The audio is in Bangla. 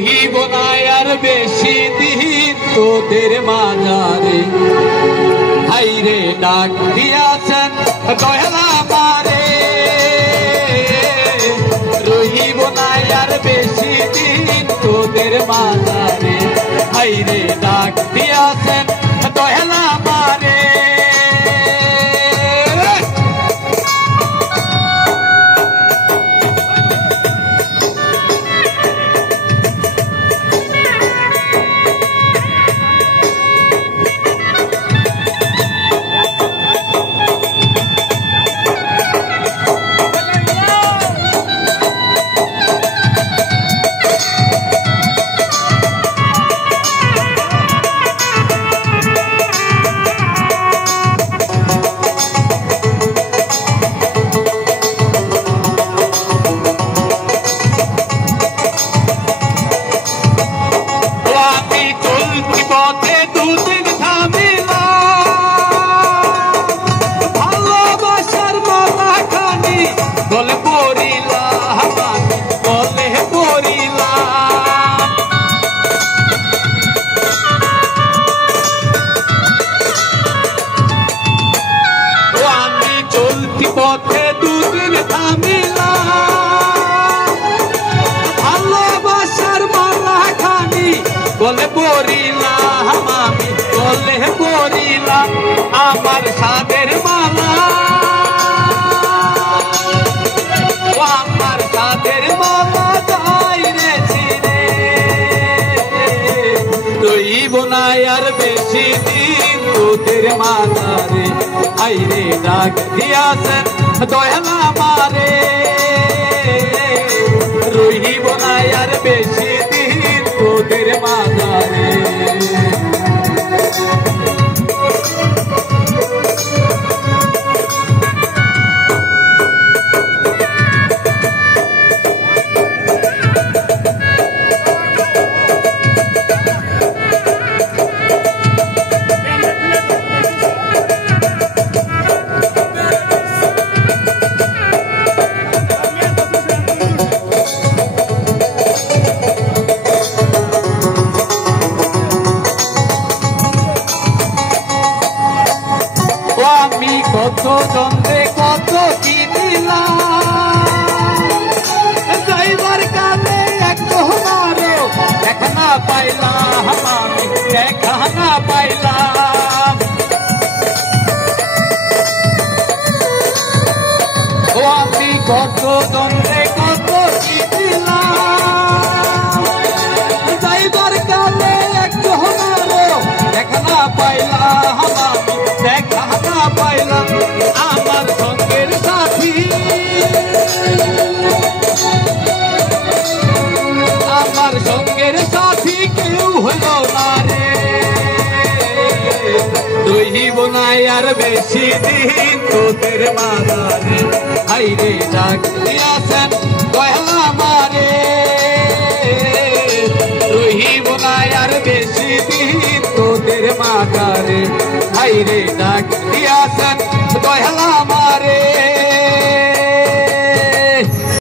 রহিব না আর বেশি দিন তোদের মাঝারে হাইরে ডাক দিয়াছেন দয়ালা মারে রহিব না আর বেশি দিন তোদের মাঝারে হাইরে ডাক দিয়াছেন দয়ালা মারে পথে দুদিন থামিলাম ভালোবাসার মালা খানি বলে পড়িলাম আমি বলে পড়িলাম আমার সাদের মালা আমার সাদের মালা যাই রে ছিড়ে রইব না আর বেশি দিন তোদের মাঝারে আইরে ডাক দিয়াছেন দয়ালা মারে রহিব না আর বেশি দিন তোদের মাঝারে আমি কত জন্মে কত কি দিলাম যাইবার কালে একবারও দেখা না পাইলাম আমি দেখা না পাইলাম ও আমি কত জন্মে কত কি দিলাম যাইবার কালে একবারও দেখা না পাইলাম আমি দেখা না পাইলাম আমার সঙ্গের সাথী আমার সঙ্গের সাথী কেউ হলো না রে রহিব না আর বেশি দিন তোদের মাঝারে হাইরে ডাক দিয়াছেন দয়ালা মারে রহিব না আর বেশি দিন তোদের মাঝারে হাইরে ডাক দিয়াছেন দয়ালা মারে